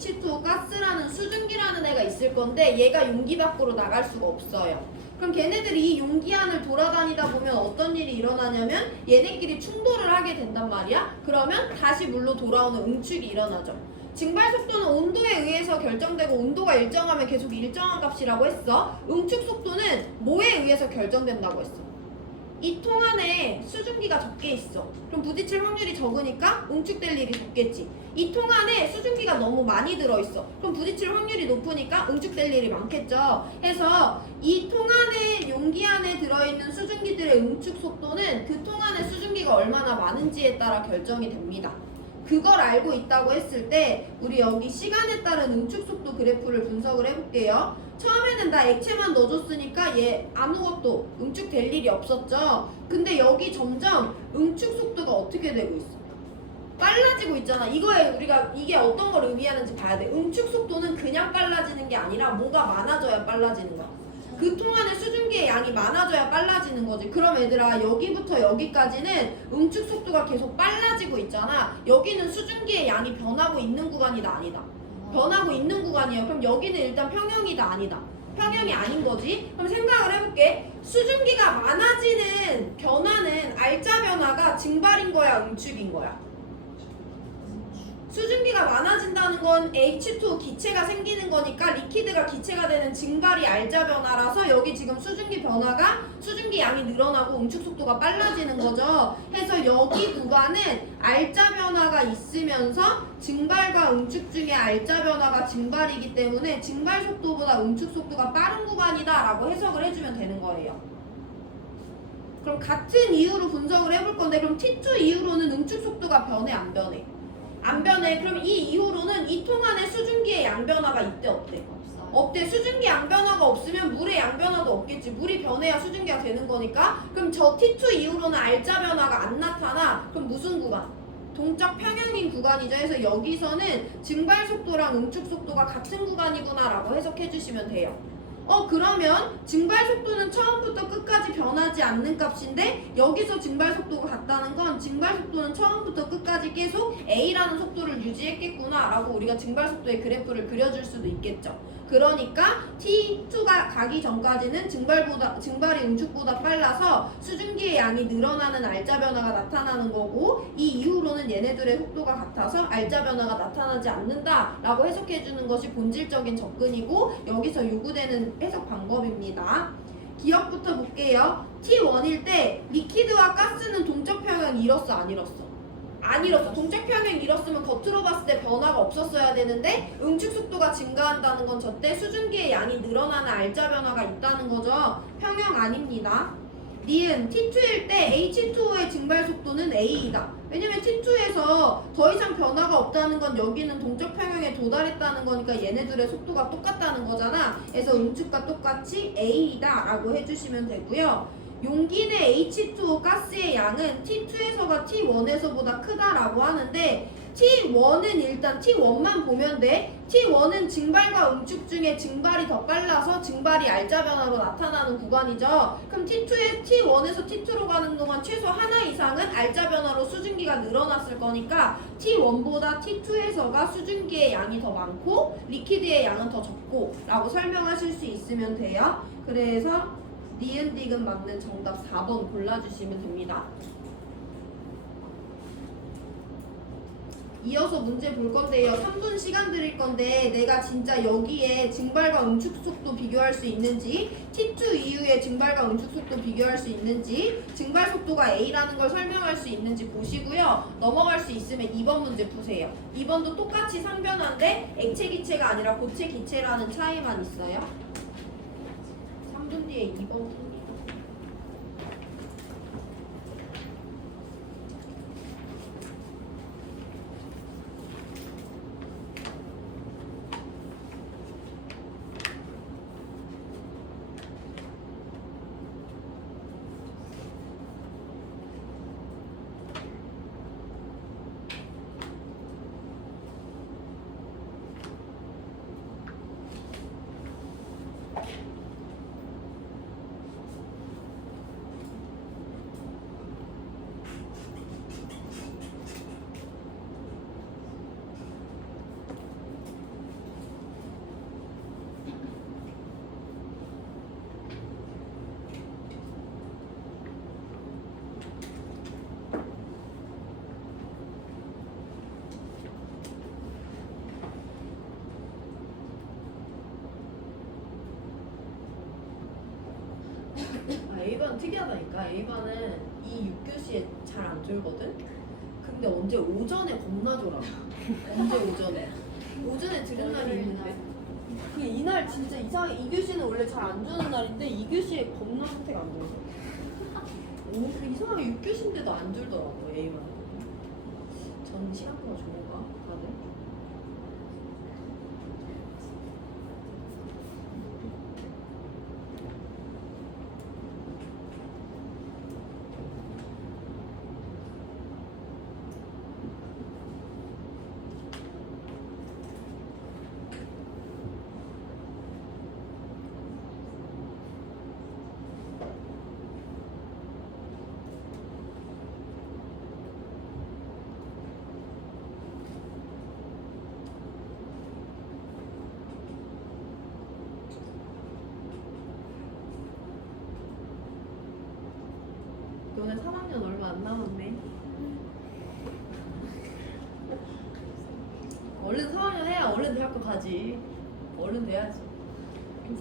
H2O 가스라는 수증기라는 애가 있을 건데 얘가 용기 밖으로 나갈 수가 없어요. 그럼 걔네들이 이 용기 안을 돌아다니다 보면 어떤 일이 일어나냐면 얘네끼리 충돌을 하게 된단 말이야. 그러면 다시 물로 돌아오는 응축이 일어나죠. 증발 속도는 온도에 의해서 결정되고 온도가 일정하면 계속 일정한 값이라고 했어. 응축 속도는 뭐에 의해서 결정된다고 했어. 이 통 안에 수증기가 적게 있어. 그럼 부딪힐 확률이 적으니까 응축될 일이 적겠지. 이 통 안에 수증기가 너무 많이 들어있어. 그럼 부딪힐 확률이 높으니까 응축될 일이 많겠죠. 해서 이 통 안에 용기 안에 들어있는 수증기들의 응축 속도는 그 통 안에 수증기가 얼마나 많은지에 따라 결정이 됩니다. 그걸 알고 있다고 했을 때 우리 여기 시간에 따른 응축 속도 그래프를 분석을 해볼게요. 처음에는 나 액체만 넣어줬으니까 얘 아무것도 응축될 일이 없었죠. 근데 여기 점점 응축 속도가 어떻게 되고 있어? 빨라지고 있잖아. 이거에 우리가 이게 어떤 걸 의미하는지 봐야 돼. 응축 속도는 그냥 빨라지는 게 아니라 뭐가 많아져야 빨라지는 거야. 그 통 안에 수증기의 양이 많아져야 빨라지는 거지. 그럼 얘들아 여기부터 여기까지는 응축 속도가 계속 빨라지고 있잖아. 여기는 수증기의 양이 변하고 있는 구간이다 아니다? 변하고 있는 구간이에요. 그럼 여기는 일단 평형이다 아니다? 평형이 아닌 거지. 그럼 생각을 해볼게. 수증기가 많아지는 변화는 알짜 변화가 증발인 거야 응축인 거야? 수증기가 많아진다는 건 H2O 기체가 생기는 거니까 리퀴드가 기체가 되는 증발이 알짜 변화라서 여기 지금 수증기 변화가 수증기 양이 늘어나고 응축 속도가 빨라지는 거죠. 해서 여기 구간은 알짜 변화가 있으면서 증발과 응축 중에 알짜 변화가 증발이기 때문에 증발 속도보다 응축 속도가 빠른 구간이다 라고 해석을 해주면 되는 거예요. 그럼 같은 이유로 분석을 해볼 건데 그럼 T2 이후로는 응축 속도가 변해 안 변해? 안 변해. 그럼 이 이후로는 이 통 안에 수증기의 양 변화가 있대 없대? 없대. 수증기 양 변화가 없으면 물의 양 변화도 없겠지. 물이 변해야 수증기가 되는 거니까. 그럼 저 T2 이후로는 알짜 변화가 안 나타나. 그럼 무슨 구간? 동적 평형인 구간이죠. 해서 여기서는 증발 속도랑 응축 속도가 같은 구간이구나 라고 해석해 주시면 돼요. 그러면 증발 속도는 처음부터 끝까지 변하지 않는 값인데 여기서 증발 속도가 같다는 건 증발 속도는 처음부터 끝까지 계속 A라는 속도를 유지했겠구나 라고 우리가 증발 속도의 그래프를 그려줄 수도 있겠죠. 그러니까 T2가 가기 전까지는 증발이 응축보다 빨라서 수증기의 양이 늘어나는 알짜 변화가 나타나는 거고 이 이후로는 얘네들의 속도가 같아서 알짜 변화가 나타나지 않는다 라고 해석해주는 것이 본질적인 접근이고 여기서 요구되는 해석 방법입니다. 기억부터 볼게요. T1일 때 리퀴드와 가스는 동적 평형 이뤘어 안 이뤘어? 안 이뤘어. 동적 평형 이뤘으면 겉으로 봤을 때 변화가 없었어야 되는데 응축 속도가 증가한다는 건 저때 수증기의 양이 늘어나는 알짜 변화가 있다는 거죠. 평형 아닙니다. 니은 T2일 때 H2O의 증발 속도는 A이다. 왜냐면 T2에서 더 이상 변화가 없다는 건 여기는 동적 평형에 도달했다는 거니까 얘네들의 속도가 똑같다는 거잖아. 그래서 응축과 똑같이 A이다 라고 해주시면 되고요. 용기 내 H2O 가스의 양은 T2에서가 T1에서보다 크다라고 하는데 T1은 일단 T1만 보면 돼. T1은 증발과 응축 중에 증발이 더 빨라서 증발이 알짜 변화로 나타나는 구간이죠. 그럼 T1에서 T2로 가는 동안 최소 하나 이상은 알짜 변화로 수증기가 늘어났을 거니까 T1보다 T2에서가 수증기의 양이 더 많고 리퀴드의 양은 더 적고 라고 설명하실 수 있으면 돼요. 그래서 니은 디귿 맞는 정답 4번 골라주시면 됩니다. 이어서 문제 볼 건데요. 3분 시간 드릴 건데 내가 진짜 여기에 증발과 응축 속도 비교할 수 있는지 T2 이후에 증발과 응축 속도 비교할 수 있는지 증발 속도가 A라는 걸 설명할 수 있는지 보시고요. 넘어갈 수 있으면 2번 문제 푸세요. 2번도 똑같이 상변화인데 액체 기체가 아니라 고체 기체라는 차이만 있어요. 3분 뒤에 2번 풉니다. A반 특이하다니까. A반은 이 6교시에 잘 안 졸거든? 근데 언제 오전에 겁나 졸아. 언제 오전에. 오전에 들은 날이 있는데. 그 이날 진짜 이상해. 2교시는 원래 잘 안 주는 날인데 2교시에 겁나 상태가 안 좋아서. 오, 근데 이상하게 6교시인데도 안 졸더라고, A반. 전 시간표가 좋은가? 다들? 너네 3학년 얼마 안 남았네. 얼른 3학년 해야 얼른 대학교 가지. 얼른 돼야지.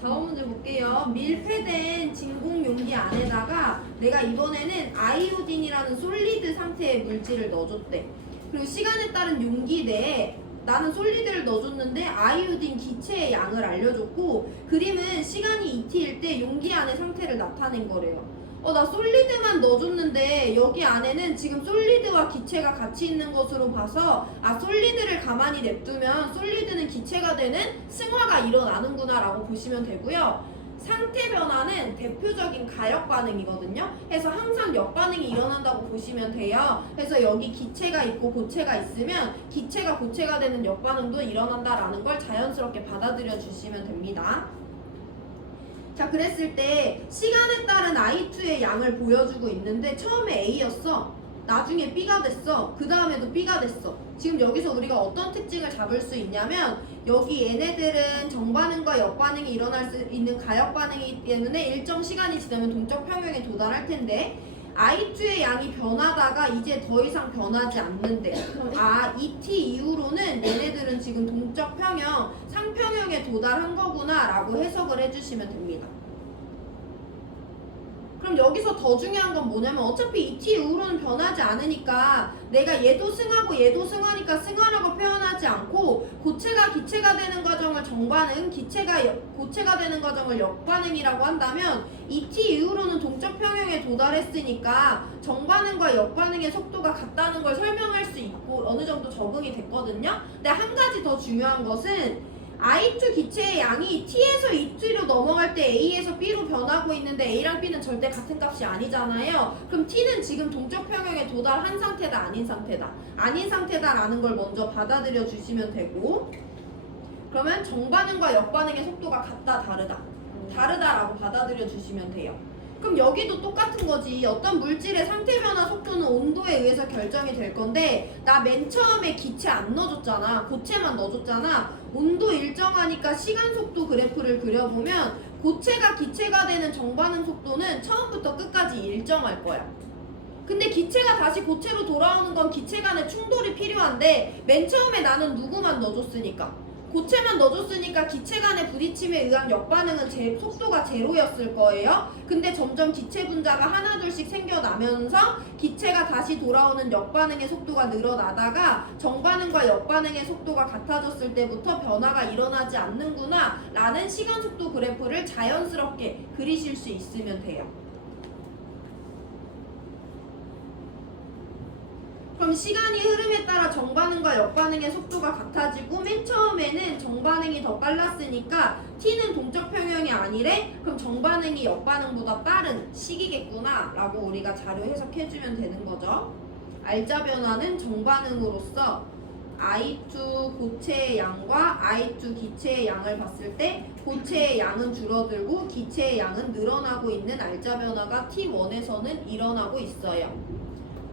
4번 문제 볼게요. 밀폐된 진공 용기 안에다가 내가 이번에는 아이오딘이라는 솔리드 상태의 물질을 넣어줬대. 그리고 시간에 따른 용기 내에 나는 솔리드를 넣어줬는데 아이오딘 기체의 양을 알려줬고, 그림은 시간이 2t일 때 용기 안의 상태를 나타낸 거래요. 나 솔리드만 넣어줬는데 여기 안에는 지금 솔리드와 기체가 같이 있는 것으로 봐서 솔리드를 가만히 냅두면 솔리드는 기체가 되는 승화가 일어나는구나 라고 보시면 되고요. 상태 변화는 대표적인 가역 반응이거든요. 그래서 항상 역반응이 일어난다고 보시면 돼요. 그래서 여기 기체가 있고 고체가 있으면 기체가 고체가 되는 역반응도 일어난다라는 걸 자연스럽게 받아들여 주시면 됩니다. 자, 그랬을 때 시간에 따른 I2의 양을 보여주고 있는데 처음에 A였어. 나중에 B가 됐어. 그 다음에도 B가 됐어. 지금 여기서 우리가 어떤 특징을 잡을 수 있냐면 여기 얘네들은 정반응과 역반응이 일어날 수 있는 가역반응이기 때문에 일정 시간이 지나면 동적 평형에 도달할 텐데 I2의 양이 변하다가 이제 더 이상 변하지 않는데 ET 이후로는 얘네들은 지금 동적 평형, 상평형에 도달한 거구나 라고 해석을 해주시면 됩니다. 그럼 여기서 더 중요한 건 뭐냐면 어차피 ET 이후로는 변하지 않으니까 내가 얘도 승하고 얘도 승하니까 승하라고 표현하지 않고 고체가 기체가 되는 과정을 정반응, 기체가 고체가 되는 과정을 역반응이라고 한다면 ET 이후로는 동적 평형에 도달했으니까 정반응과 역반응의 속도가 같다는 걸 설명할 수 있고 어느 정도 적응이 됐거든요. 근데 한 가지 더 중요한 것은 I2 기체의 양이 T에서 E2로 넘어갈 때 A에서 B로 변하고 있는데 A랑 B는 절대 같은 값이 아니잖아요. 그럼 T는 지금 동적 평형에 도달한 상태다, 아닌 상태다? 아닌 상태다라는 걸 먼저 받아들여 주시면 되고, 그러면 정반응과 역반응의 속도가 같다, 다르다? 다르다라고 받아들여 주시면 돼요. 그럼 여기도 똑같은 거지. 어떤 물질의 상태 변화 속도는 온도에 의해서 결정이 될 건데 나 맨 처음에 기체 안 넣어줬잖아. 고체만 넣어줬잖아. 온도 일정하니까 시간 속도 그래프를 그려보면 고체가 기체가 되는 정반응 속도는 처음부터 끝까지 일정할 거야. 근데 기체가 다시 고체로 돌아오는 건 기체 간의 충돌이 필요한데 맨 처음에 나는 누구만 넣어줬으니까 고체만 넣어줬으니까 기체 간의 부딪힘에 의한 역반응은 속도가 제로였을 거예요. 근데 점점 기체 분자가 하나둘씩 생겨나면서 기체가 다시 돌아오는 역반응의 속도가 늘어나다가 정반응과 역반응의 속도가 같아졌을 때부터 변화가 일어나지 않는구나 라는 시간 속도 그래프를 자연스럽게 그리실 수 있으면 돼요. 그럼 시간이 흐름에 따라 정반응과 역반응의 속도가 같아지고 맨 처음에는 정반응이 더 빨랐으니까 T는 동적 평형이 아니래? 그럼 정반응이 역반응보다 빠른 시기겠구나 라고 우리가 자료 해석해주면 되는 거죠. 알자 변화는 정반응으로서 I2 고체의 양과 I2 기체의 양을 봤을 때 고체의 양은 줄어들고 기체의 양은 늘어나고 있는 알자 변화가 T1에서는 일어나고 있어요.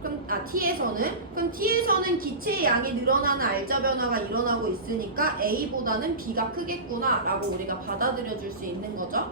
그럼 T에서는 기체의 양이 늘어나는 알자 변화가 일어나고 있으니까 A보다는 B가 크겠구나 라고 우리가 받아들여 줄 수 있는 거죠.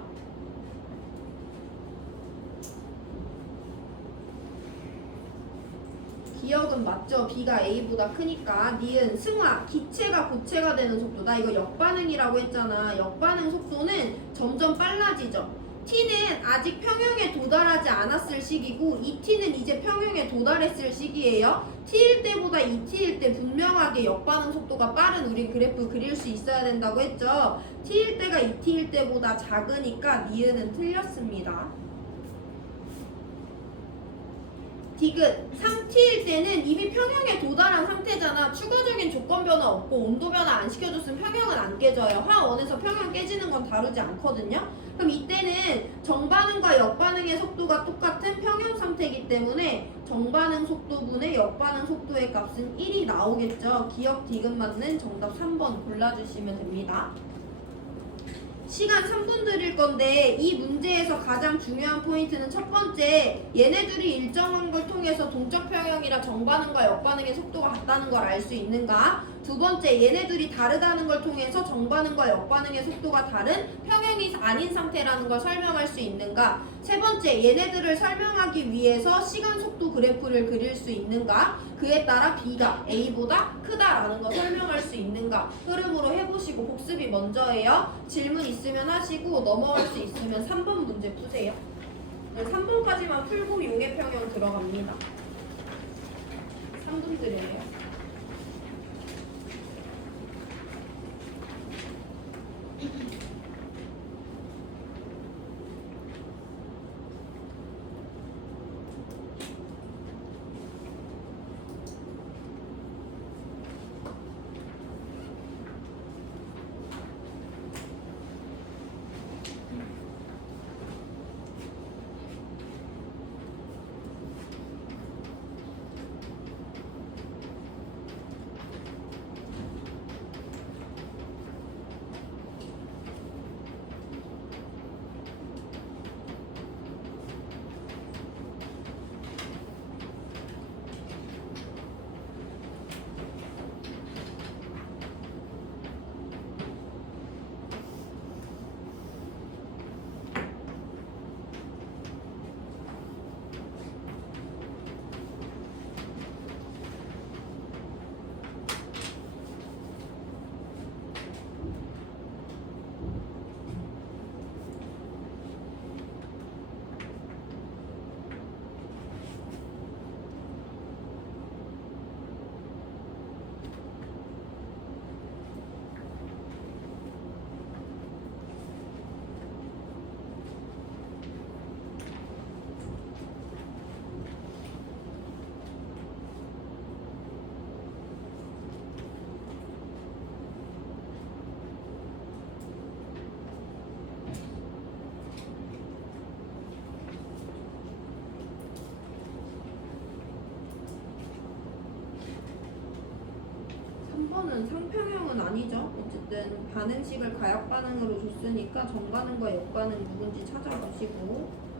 기억은 맞죠? B가 A보다 크니까 니은 승화, 기체가 고체가 되는 속도다. 이거 역반응이라고 했잖아. 역반응 속도는 점점 빨라지죠. T는 아직 평형에 도달하지 않았을 시기고 이 T는 이제 평형에 도달했을 시기예요. T일 때보다 이 T일 때 분명하게 역반응 속도가 빠른 우리 그래프 그릴 수 있어야 된다고 했죠. T일 때가 이 T일 때보다 작으니까 니은은 틀렸습니다. 디귿 3T일 때는 이미 평형에 도달한 상태잖아. 추가적인 조건 변화 없고 온도 변화 안 시켜줬으면 평형은 안 깨져요. 화원에서 평형 깨지는 건 다루지 않거든요. 그럼 이때는 정반응과 역반응의 속도가 똑같은 평형 상태이기 때문에 정반응 속도분의 역반응 속도의 값은 1이 나오겠죠. 기억 디귿 맞는 정답 3번 골라주시면 됩니다. 시간 3분 드릴 건데 이 문제에서 가장 중요한 포인트는 첫 번째, 얘네들이 일정한 걸 통해서 동적 평형이라 정반응과 역반응의 속도가 같다는 걸 알 수 있는가? 두 번째, 얘네들이 다르다는 걸 통해서 정반응과 역반응의 속도가 다른 평형이 아닌 상태라는 걸 설명할 수 있는가? 세 번째, 얘네들을 설명하기 위해서 시간 속도 그래프를 그릴 수 있는가? 그에 따라 B가 A보다 크다라는 걸 설명할 수 있는가? 흐름으로 해보시고 복습이 먼저예요. 질문 있으면 하시고 넘어갈 수 있으면 3번 문제 푸세요. 3번까지만 풀고 용해 평형 들어갑니다. 3분 드려요. 는 상평형은 아니죠. 어쨌든 반응식을 가역 반응으로 줬으니까 정반응과 역반응 누군지 찾아보시고.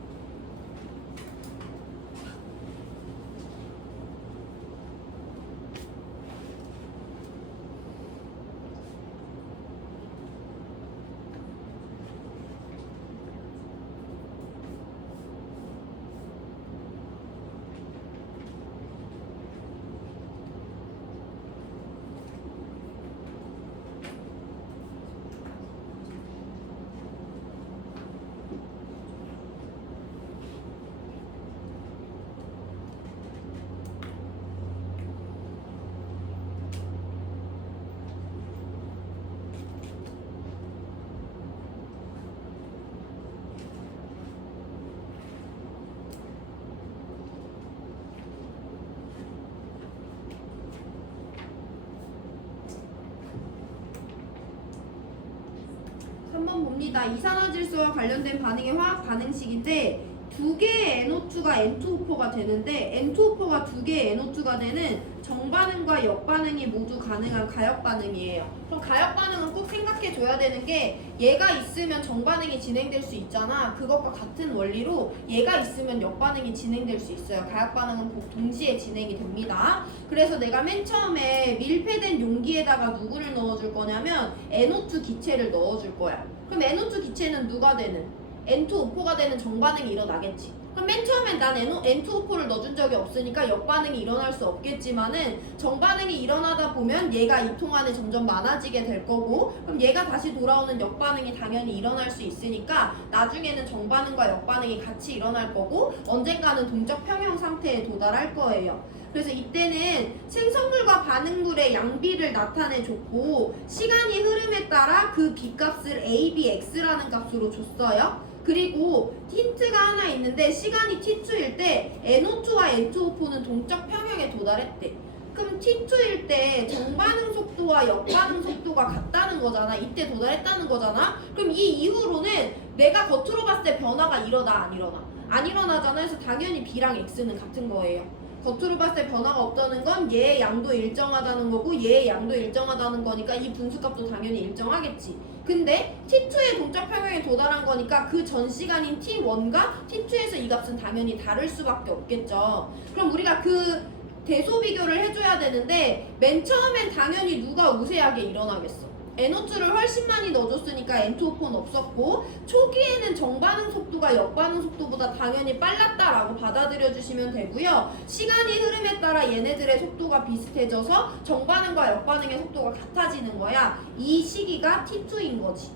한번 봅니다. 이산화질소와 관련된 반응의 화학 반응식인데 두 개의 NO2가 N2O4가 되는데 N2O4가 두 개의 NO2가 되는 정반응과 역반응이 모두 가능한 가역 반응이에요. 그럼 가역 반응은 꼭 생각해 줘야 되는 게 얘가 있으면 정반응이 진행될 수 있잖아. 그것과 같은 원리로 얘가 있으면 역반응이 진행될 수 있어요. 가역 반응은 동시에 진행이 됩니다. 그래서 내가 맨 처음에 밀폐된 용기에다가 누구를 넣어줄 거냐면 NO2 기체를 넣어줄 거야. 그럼 NO2 기체는 누가 되는? N2O4가 되는 정반응이 일어나겠지. 그럼 맨 처음엔 난 N2O4를 넣어준 적이 없으니까 역반응이 일어날 수 없겠지만은 정반응이 일어나다 보면 얘가 이 통 안에 점점 많아지게 될 거고, 그럼 얘가 다시 돌아오는 역반응이 당연히 일어날 수 있으니까 나중에는 정반응과 역반응이 같이 일어날 거고 언젠가는 동적 평형 상태에 도달할 거예요. 그래서 이때는 생성물과 반응물의 양비를 나타내줬고 시간이 흐름에 따라 그 B값을 A, B, X라는 값으로 줬어요. 그리고 힌트가 하나 있는데 시간이 T2일 때 NO2와 N2O4는 동적 평형에 도달했대. 그럼 T2일 때 정반응 속도와 역반응 속도가 같다는 거잖아. 이때 도달했다는 거잖아. 그럼 이 이후로는 내가 겉으로 봤을 때 변화가 일어나 안 일어나? 안 일어나잖아. 그래서 당연히 B랑 X는 같은 거예요. 겉으로 봤을 때 변화가 없다는 건 얘의 양도 일정하다는 거고 얘의 양도 일정하다는 거니까 이 분수값도 당연히 일정하겠지. 근데 T2의 동적 평형에 도달한 거니까 그 전 시간인 T1과 T2에서 이 값은 당연히 다를 수밖에 없겠죠. 그럼 우리가 그 대소 비교를 해줘야 되는데 맨 처음엔 당연히 누가 우세하게 일어나겠어? NO2를 훨씬 많이 넣어줬으니까 N2O4는 없었고 초기에는 정반응 속도가 역반응 속도보다 당연히 빨랐다라고 받아들여 주시면 되고요. 시간이 흐름에 따라 얘네들의 속도가 비슷해져서 정반응과 역반응의 속도가 같아지는 거야. 이 시기가 T2인 거지.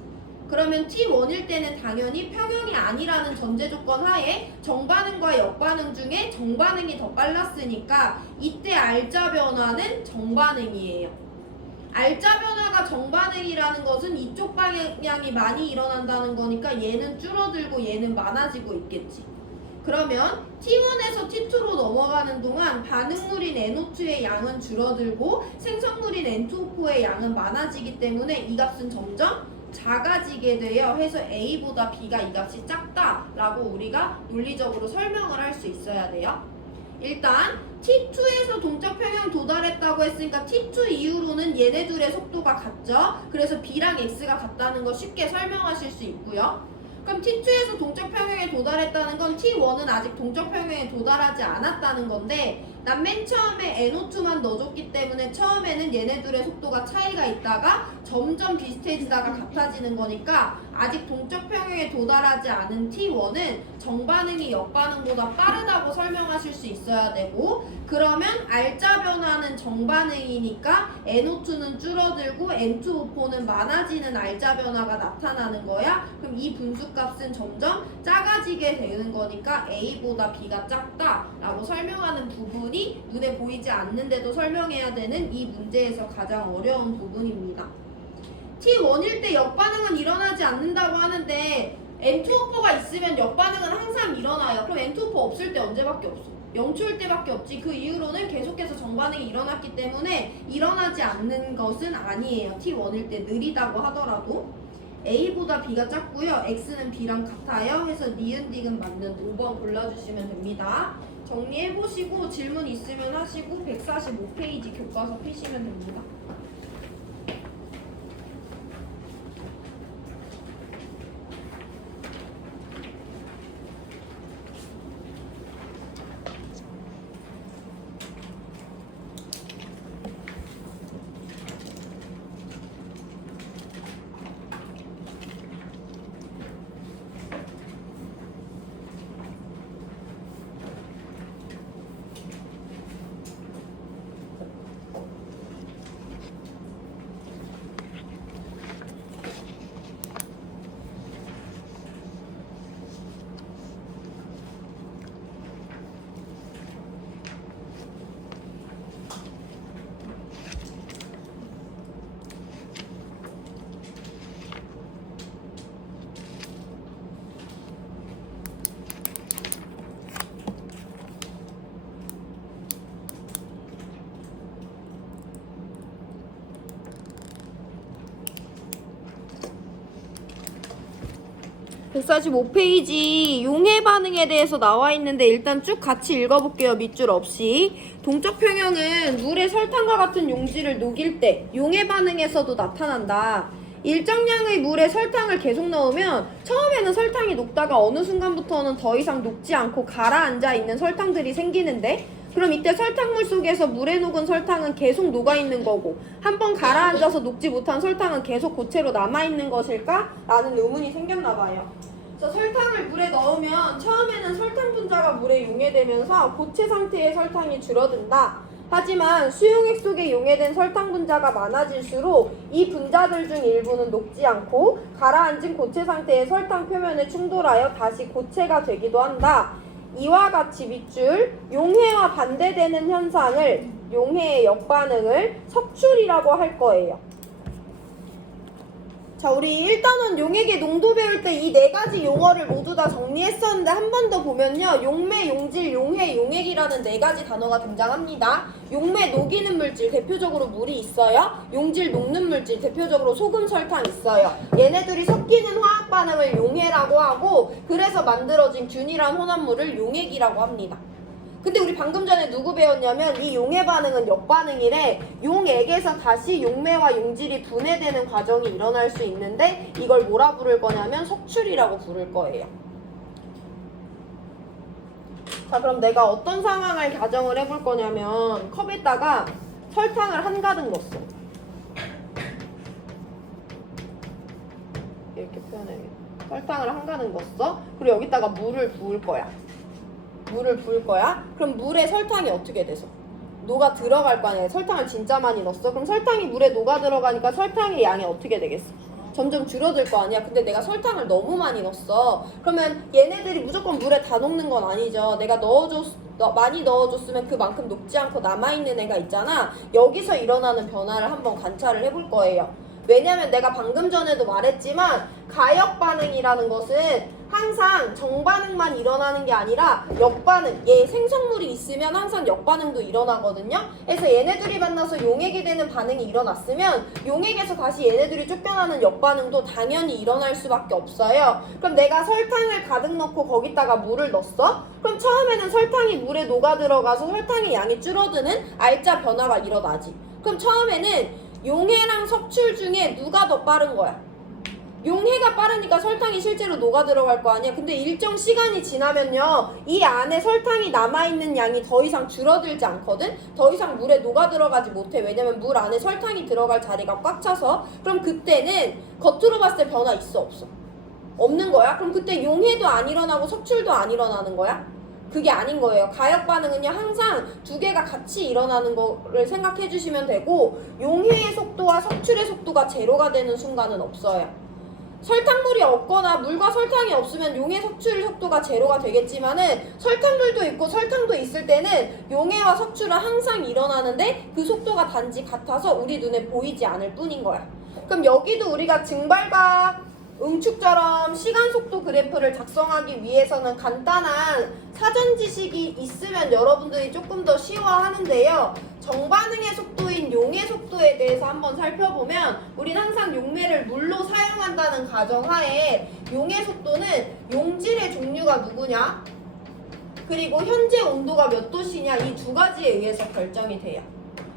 그러면 T1일 때는 당연히 평형이 아니라는 전제 조건 하에 정반응과 역반응 중에 정반응이 더 빨랐으니까 이때 알자 변화는 정반응이에요. 알자 변화가 정반응이라는 것은 이쪽 방향이 많이 일어난다는 거니까 얘는 줄어들고 얘는 많아지고 있겠지. 그러면 T1에서 T2로 넘어가는 동안 반응물인 NO2의 양은 줄어들고 생성물인 N2O4의 양은 많아지기 때문에 이 값은 점점 작아지게 돼요. 해서 A보다 B가 이 값이 작다라고 우리가 논리적으로 설명을 할 수 있어야 돼요. 일단 T2에서 동적 평형 도달했다고 했으니까 T2 이후로는 얘네 둘의 속도가 같죠? 그래서 B랑 X가 같다는 거 쉽게 설명하실 수 있고요. 그럼 T2에서 동적 평형에 도달했다는 건 T1은 아직 동적 평형에 도달하지 않았다는 건데 난 맨 처음에 NO2만 넣어줬기 때문에 처음에는 얘네 둘의 속도가 차이가 있다가 점점 비슷해지다가 같아지는 거니까 아직 동적 평형에 도달하지 않은 T1은 정반응이 역반응보다 빠르다고 설명하실 수 있어야 되고 그러면 알자 변화는 정반응이니까 NO2는 줄어들고 N2O4는 많아지는 알자 변화가 나타나는 거야. 그럼 이 분수값은 점점 작아지게 되는 거니까 A보다 B가 작다라고 설명하는 부분이 눈에 보이지 않는데도 설명해야 되는 이 문제에서 가장 어려운 부분입니다. T1일 때 역반응은 일어나지 않는다고 하는데 N2O4가 있으면 역반응은 항상 일어나요. 그럼 N2O4 없을 때 언제밖에 없어? 0초일 때밖에 없지. 그 이후로는 계속해서 정반응이 일어났기 때문에 일어나지 않는 것은 아니에요. T1일 때 느리다고 하더라도. A보다 B가 작고요. X는 B랑 같아요. 해서 니은 디귿 맞는 5번 골라주시면 됩니다. 정리해보시고 질문 있으면 하시고 145페이지 교과서 피시면 됩니다. (145페이지) 용해 반응에 대해서 나와 있는데 일단 쭉 같이 읽어볼게요. 밑줄 없이. 동적 평형은 물에 설탕과 같은 용질을 녹일 때 용해 반응에서도 나타난다. 일정량의 물에 설탕을 계속 넣으면 처음에는 설탕이 녹다가 어느 순간부터는 더 이상 녹지 않고 가라앉아 있는 설탕들이 생기는데 그럼 이때 설탕물 속에서 물에 녹은 설탕은 계속 녹아있는 거고 한번 가라앉아서 녹지 못한 설탕은 계속 고체로 남아있는 것일까? 라는 의문이 생겼나 봐요. 자, 설탕을 물에 넣으면 처음에는 설탕 분자가 물에 용해되면서 고체 상태의 설탕이 줄어든다. 하지만 수용액 속에 용해된 설탕 분자가 많아질수록 이 분자들 중 일부는 녹지 않고 가라앉은 고체 상태의 설탕 표면에 충돌하여 다시 고체가 되기도 한다. 이와 같이 밑줄 용해와 반대되는 현상을 용해의 역반응을 석출이라고 할 거예요. 자, 우리 일단은 용액의 농도 배울 때 이 네 가지 용어를 모두 다 정리했었는데 한 번 더 보면요. 용매, 용질, 용해, 용액이라는 네 가지 단어가 등장합니다. 용매, 녹이는 물질, 대표적으로 물이 있어요. 용질, 녹는 물질, 대표적으로 소금, 설탕 있어요. 얘네들이 섞이는 화학 반응을 용해라고 하고 그래서 만들어진 균일한 혼합물을 용액이라고 합니다. 근데 우리 방금 전에 누구 배웠냐면 이 용해 반응은 역반응이래. 용액에서 다시 용매와 용질이 분해되는 과정이 일어날 수 있는데 이걸 뭐라 부를 거냐면 석출이라고 부를 거예요. 자, 그럼 내가 어떤 상황을 가정을 해볼 거냐면 컵에다가 설탕을 한가득 넣었어. 이렇게 표현해야겠다. 설탕을 한가득 넣었어. 그리고 여기다가 물을 부을 거야. 물을 부을 거야. 그럼 물에 설탕이 어떻게 돼서? 녹아 들어갈 거 아니야. 설탕을 진짜 많이 넣었어. 그럼 설탕이 물에 녹아 들어가니까 설탕의 양이 어떻게 되겠어? 점점 줄어들 거 아니야. 근데 내가 설탕을 너무 많이 넣었어. 그러면 얘네들이 무조건 물에 다 녹는 건 아니죠. 내가 많이 넣어줬으면 그만큼 녹지 않고 남아있는 애가 있잖아. 여기서 일어나는 변화를 한번 관찰을 해볼 거예요. 왜냐면 내가 방금 전에도 말했지만 가역 반응이라는 것은 항상 정반응만 일어나는 게 아니라 역반응, 얘 생성물이 있으면 항상 역반응도 일어나거든요. 그래서 얘네들이 만나서 용액이 되는 반응이 일어났으면 용액에서 다시 얘네들이 쫓겨나는 역반응도 당연히 일어날 수밖에 없어요. 그럼 내가 설탕을 가득 넣고 거기다가 물을 넣었어? 그럼 처음에는 설탕이 물에 녹아 들어가서 설탕의 양이 줄어드는 알짜 변화가 일어나지. 그럼 처음에는 용해랑 석출 중에 누가 더 빠른 거야? 용해가 빠르니까 설탕이 실제로 녹아 들어갈 거 아니야. 근데 일정 시간이 지나면요, 이 안에 설탕이 남아있는 양이 더 이상 줄어들지 않거든? 더 이상 물에 녹아 들어가지 못해. 왜냐면 물 안에 설탕이 들어갈 자리가 꽉 차서. 그럼 그때는 겉으로 봤을 때 변화 있어 없어? 없는 거야? 그럼 그때 용해도 안 일어나고 석출도 안 일어나는 거야? 그게 아닌 거예요. 가역 반응은요, 항상 두 개가 같이 일어나는 거를 생각해 주시면 되고, 용해의 속도와 석출의 속도가 제로가 되는 순간은 없어요. 설탕물이 없거나 물과 설탕이 없으면 용해 석출 속도가 제로가 되겠지만은 설탕물도 있고 설탕도 있을 때는 용해와 석출은 항상 일어나는데 그 속도가 단지 같아서 우리 눈에 보이지 않을 뿐인 거야. 그럼 여기도 우리가 증발과 응축처럼 시간 속도 그래프를 작성하기 위해서는 간단한 사전 지식이 있으면 여러분들이 조금 더 쉬워하는데요. 정반응의 속도인 용해 속도에 대해서 한번 살펴보면 우린 항상 용매를 물로 사용한다는 가정하에 용해 속도는 용질의 종류가 누구냐? 그리고 현재 온도가 몇 도씨냐? 이 두 가지에 의해서 결정이 돼요.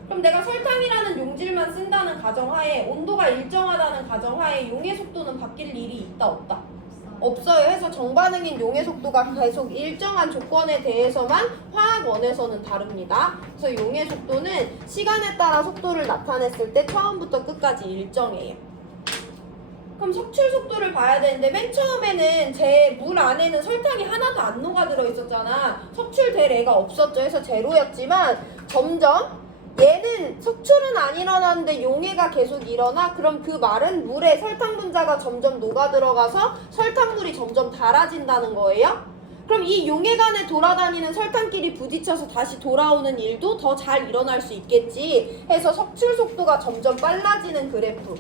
그럼 내가 설탕이라는 용질만 쓴다는 가정하에 온도가 일정하다는 가정하에 용해 속도는 바뀔 일이 있다 없다? 없어요. 해서 정반응인 용해 속도가 계속 일정한 조건에 대해서만 화학원에서는 다릅니다. 그래서 용해 속도는 시간에 따라 속도를 나타냈을 때 처음부터 끝까지 일정해요. 그럼 석출 속도를 봐야 되는데 맨 처음에는 제 물 안에는 설탕이 하나도 안 녹아들어 있었잖아. 석출될 애가 없었죠. 해서 제로였지만 점점 얘는 석출은 안 일어나는데 용해가 계속 일어나? 그럼 그 말은 물에 설탕 분자가 점점 녹아 들어가서 설탕물이 점점 달아진다는 거예요? 그럼 이 용해간에 돌아다니는 설탕끼리 부딪혀서 다시 돌아오는 일도 더 잘 일어날 수 있겠지 해서 석출 속도가 점점 빨라지는 그래프,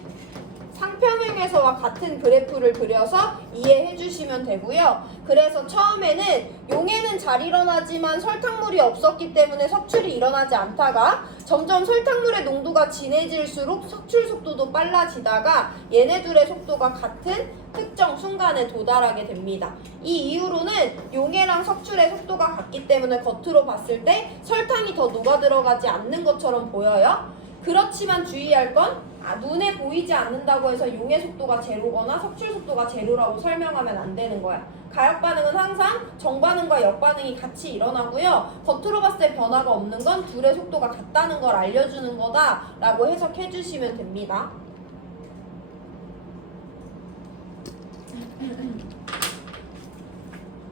상평행에서와 같은 그래프를 그려서 이해해 주시면 되고요. 그래서 처음에는 용해는 잘 일어나지만 설탕물이 없었기 때문에 석출이 일어나지 않다가 점점 설탕물의 농도가 진해질수록 석출 속도도 빨라지다가 얘네들의 속도가 같은 특정 순간에 도달하게 됩니다. 이 이후로는 용해랑 석출의 속도가 같기 때문에 겉으로 봤을 때 설탕이 더 녹아 들어가지 않는 것처럼 보여요. 그렇지만 주의할 건 눈에 보이지 않는다고 해서 용해 속도가 제로거나 석출 속도가 제로라고 설명하면 안 되는 거야. 가역 반응은 항상 정반응과 역반응이 같이 일어나고요. 겉으로 봤을 때 변화가 없는 건 둘의 속도가 같다는 걸 알려주는 거다라고 해석해 주시면 됩니다.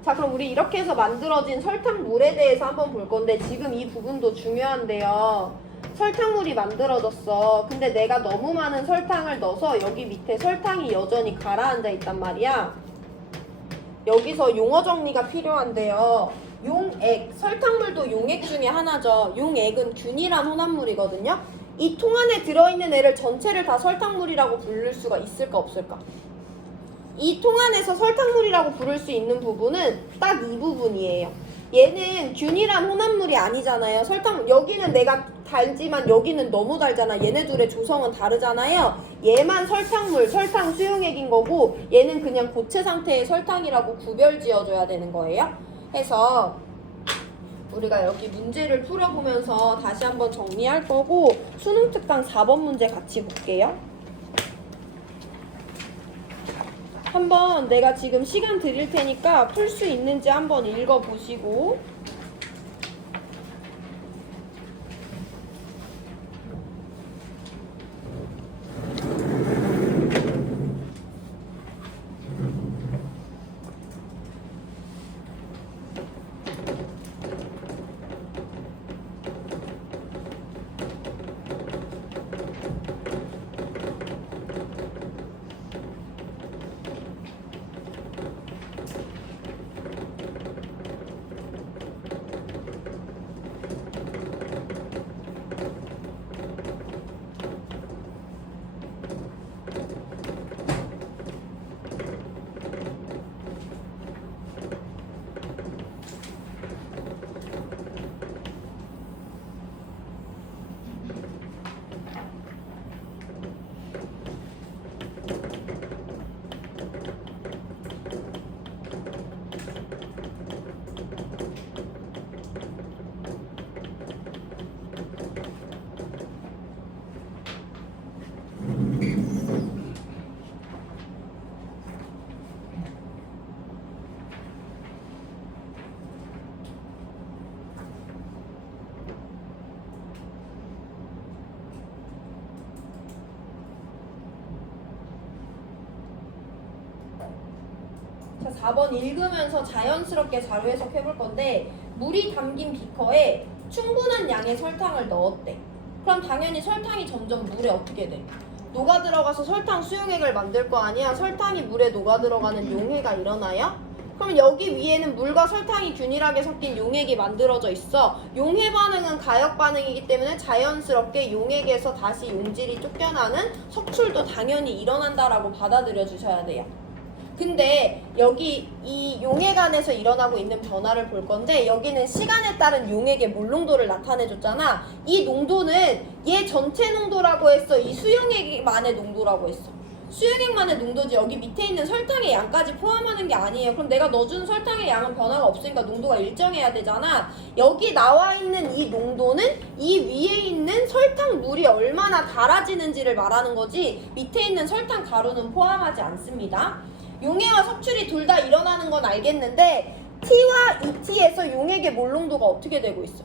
자, 그럼 우리 이렇게 해서 만들어진 설탕물에 대해서 한번 볼 건데 지금 이 부분도 중요한데요. 설탕물이 만들어졌어. 근데 내가 너무 많은 설탕을 넣어서 여기 밑에 설탕이 여전히 가라앉아 있단 말이야. 여기서 용어 정리가 필요한데요. 용액, 설탕물도 용액 중에 하나죠. 용액은 균일한 혼합물이거든요. 이 통 안에 들어있는 애를 전체를 다 설탕물이라고 부를 수가 있을까 없을까? 이 통 안에서 설탕물이라고 부를 수 있는 부분은 딱 이 부분이에요. 얘는 균일한 혼합물이 아니잖아요. 설탕, 여기는 내가 달지만 여기는 너무 달잖아. 얘네 둘의 조성은 다르잖아요. 얘만 설탕물, 설탕 수용액인 거고 얘는 그냥 고체 상태의 설탕이라고 구별 지어줘야 되는 거예요. 해서 우리가 여기 문제를 풀어보면서 다시 한번 정리할 거고 수능 특강 4번 문제 같이 볼게요. 한번 내가 지금 시간 드릴 테니까 풀 수 있는지 한번 읽어보시고 자, 4번 읽으면서 자연스럽게 자료 해석해 볼 건데 물이 담긴 비커에 충분한 양의 설탕을 넣었대. 그럼 당연히 설탕이 점점 물에 어떻게 돼? 녹아 들어가서 설탕 수용액을 만들 거 아니야? 설탕이 물에 녹아 들어가는 용해가 일어나요? 그럼 여기 위에는 물과 설탕이 균일하게 섞인 용액이 만들어져 있어. 용해 반응은 가역 반응이기 때문에 자연스럽게 용액에서 다시 용질이 쫓겨나는 석출도 당연히 일어난다라고 받아들여 주셔야 돼요. 근데 여기 이 용액 안에서 일어나고 있는 변화를 볼 건데 여기는 시간에 따른 용액의 몰 농도를 나타내줬잖아. 이 농도는 얘 전체 농도라고 했어. 이 수용액만의 농도라고 했어. 수용액만의 농도지 여기 밑에 있는 설탕의 양까지 포함하는 게 아니에요. 그럼 내가 넣어준 설탕의 양은 변화가 없으니까 농도가 일정해야 되잖아. 여기 나와 있는 이 농도는 이 위에 있는 설탕물이 얼마나 달아지는지를 말하는 거지 밑에 있는 설탕 가루는 포함하지 않습니다. 용해와 석출이 둘 다 일어나는 건 알겠는데 T와 ET에서 용액의 몰 농도가 어떻게 되고 있어?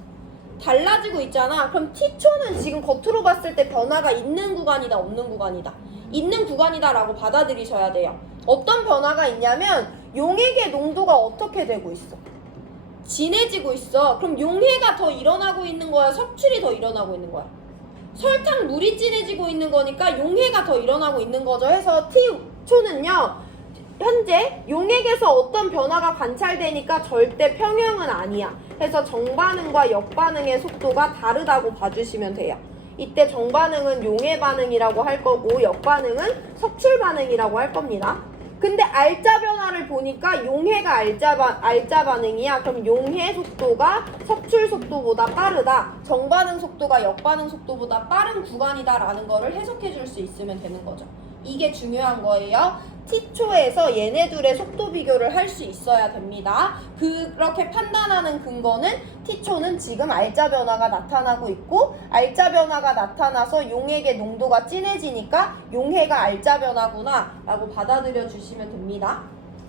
달라지고 있잖아. 그럼 T초는 지금 겉으로 봤을 때 변화가 있는 구간이다 없는 구간이다? 있는 구간이다 라고 받아들이셔야 돼요. 어떤 변화가 있냐면 용액의 농도가 어떻게 되고 있어? 진해지고 있어. 그럼 용해가 더 일어나고 있는 거야? 석출이 더 일어나고 있는 거야? 설탕물이 진해지고 있는 거니까 용해가 더 일어나고 있는 거죠. 해서 T초는요 현재 용액에서 어떤 변화가 관찰되니까 절대 평형은 아니야. 그래서 정반응과 역반응의 속도가 다르다고 봐주시면 돼요. 이때 정반응은 용해 반응이라고 할 거고 역반응은 석출 반응이라고 할 겁니다. 근데 알자 변화를 보니까 용해가 알자 반응이야. 그럼 용해 속도가 석출 속도보다 빠르다. 정반응 속도가 역반응 속도보다 빠른 구간이다라는 거를 해석해 줄 수 있으면 되는 거죠. 이게 중요한 거예요. T초에서 얘네 둘의 속도 비교를 할 수 있어야 됩니다. 그렇게 판단하는 근거는 T초는 지금 알자 변화가 나타나고 있고 알자 변화가 나타나서 용액의 농도가 진해지니까 용해가 알자 변화구나 라고 받아들여 주시면 됩니다.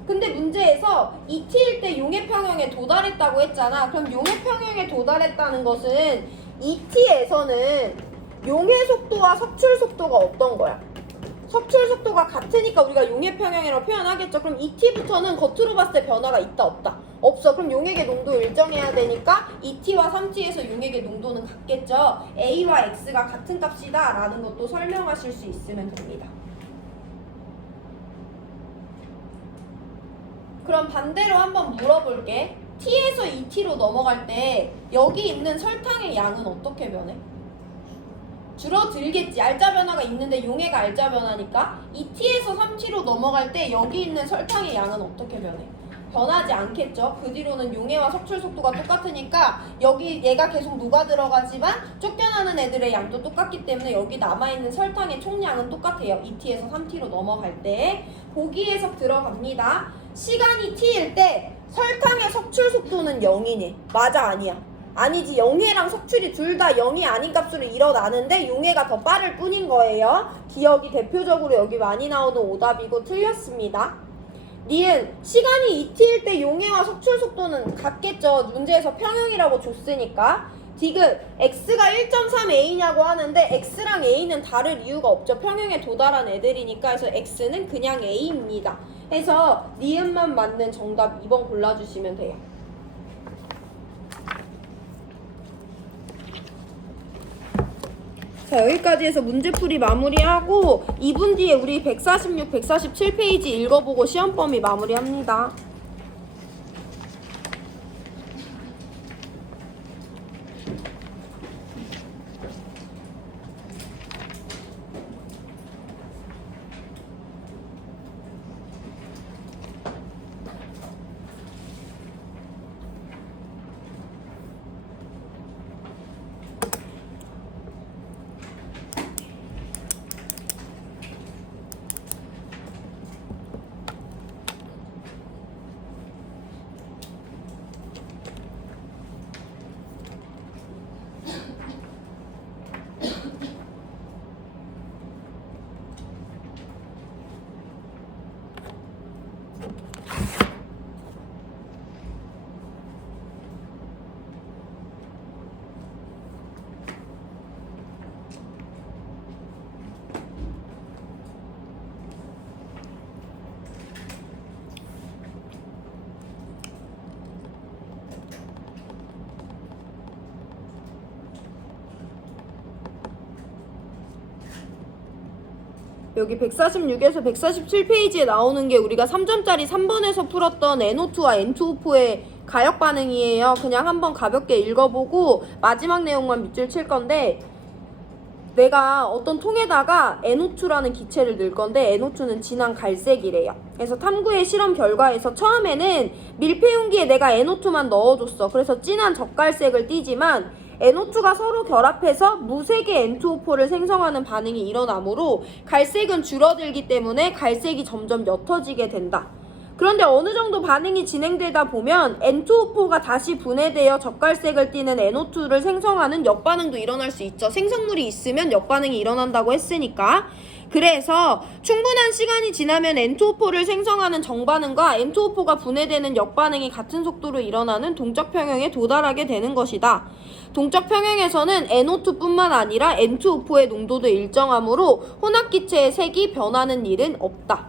근데 문제에서 ET일 때 용해 평형에 도달했다고 했잖아. 그럼 용해 평형에 도달했다는 것은 ET에서는 용해 속도와 석출 속도가 어떤 거야? 석출 속도가 같으니까 우리가 용해 평형이라고 표현하겠죠. 그럼 ET부터는 겉으로 봤을 때 변화가 있다 없다? 없어. 그럼 용액의 농도 일정해야 되니까 2T와 3T에서 용액의 농도는 같겠죠. A와 X가 같은 값이다 라는 것도 설명하실 수 있으면 됩니다. 그럼 반대로 한번 물어볼게. T에서 2T로 넘어갈 때 여기 있는 설탕의 양은 어떻게 변해? 줄어들겠지. 알자 변화가 있는데 용해가 알자 변화니까 2T에서 3T로 넘어갈 때 여기 있는 설탕의 양은 어떻게 변해? 변하지 않겠죠. 그 뒤로는 용해와 석출 속도가 똑같으니까 여기 얘가 계속 녹아 들어가지만 쫓겨나는 애들의 양도 똑같기 때문에 여기 남아있는 설탕의 총량은 똑같아요. 2T에서 3T로 넘어갈 때. 보기 해석 들어갑니다. 시간이 T일 때 설탕의 석출 속도는 0이네. 맞아 아니야? 아니지. 용해랑 석출이 둘 다 0이 아닌 값으로 일어나는데 용해가 더 빠를 뿐인 거예요. 기억이 대표적으로 여기 많이 나오는 오답이고 틀렸습니다. 니은 시간이 2T일 때 용해와 석출 속도는 같겠죠. 문제에서 평형이라고 줬으니까. 디귿 X가 1.3A냐고 하는데 X랑 A는 다를 이유가 없죠. 평형에 도달한 애들이니까. 그래서 X는 그냥 A입니다. 해서 니은만 맞는 정답 2번 골라주시면 돼요. 자, 여기까지 해서 문제풀이 마무리하고 2분 뒤에 우리 146, 147페이지 읽어보고 시험 범위 마무리합니다. 여기 146에서 147페이지에 나오는 게 우리가 3점짜리 3번에서 풀었던 NO2와 N2O4의 가역 반응이에요. 그냥 한번 가볍게 읽어보고 마지막 내용만 밑줄 칠 건데, 내가 어떤 통에다가 NO2라는 기체를 넣을 건데 NO2는 진한 갈색이래요. 그래서 탐구의 실험 결과에서 처음에는 밀폐용기에 내가 NO2만 넣어줬어. 그래서 진한 젓갈색을 띠지만 NO2가 서로 결합해서 무색의 N2O4를 생성하는 반응이 일어나므로 갈색은 줄어들기 때문에 갈색이 점점 옅어지게 된다. 그런데 어느 정도 반응이 진행되다 보면 N2O4가 다시 분해되어 젓갈색을 띠는 NO2를 생성하는 역반응도 일어날 수 있죠. 생성물이 있으면 역반응이 일어난다고 했으니까. 그래서 충분한 시간이 지나면 N2O4를 생성하는 정반응과 N2O4가 분해되는 역반응이 같은 속도로 일어나는 동적 평형에 도달하게 되는 것이다. 동적 평형에서는 NO2뿐만 아니라 N2O4의 농도도 일정하므로 혼합기체의 색이 변하는 일은 없다.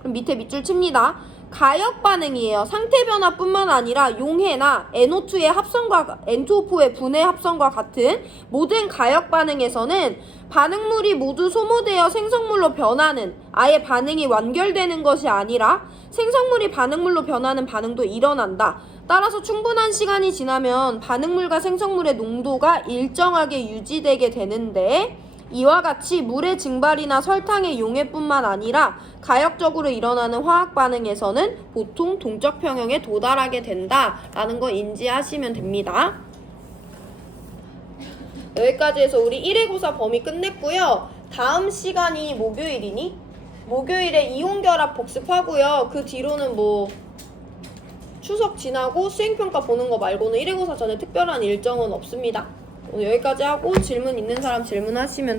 그럼 밑에 밑줄 칩니다. 가역 반응이에요. 상태 변화뿐만 아니라 용해나 NO2의 합성과 N2O4의 분해 합성과 같은 모든 가역 반응에서는 반응물이 모두 소모되어 생성물로 변하는, 아예 반응이 완결되는 것이 아니라 생성물이 반응물로 변하는 반응도 일어난다. 따라서 충분한 시간이 지나면 반응물과 생성물의 농도가 일정하게 유지되게 되는데, 이와 같이 물의 증발이나 설탕의 용해뿐만 아니라 가역적으로 일어나는 화학 반응에서는 보통 동적 평형에 도달하게 된다라는 거 인지하시면 됩니다. 여기까지 해서 우리 1회고사 범위 끝냈고요. 다음 시간이 목요일이니? 목요일에 이온결합 복습하고요. 그 뒤로는 뭐 추석 지나고 수행평가 보는 거 말고는 1회고사 전에 특별한 일정은 없습니다. 오늘 여기까지 하고 질문 있는 사람 질문하시면 돼요.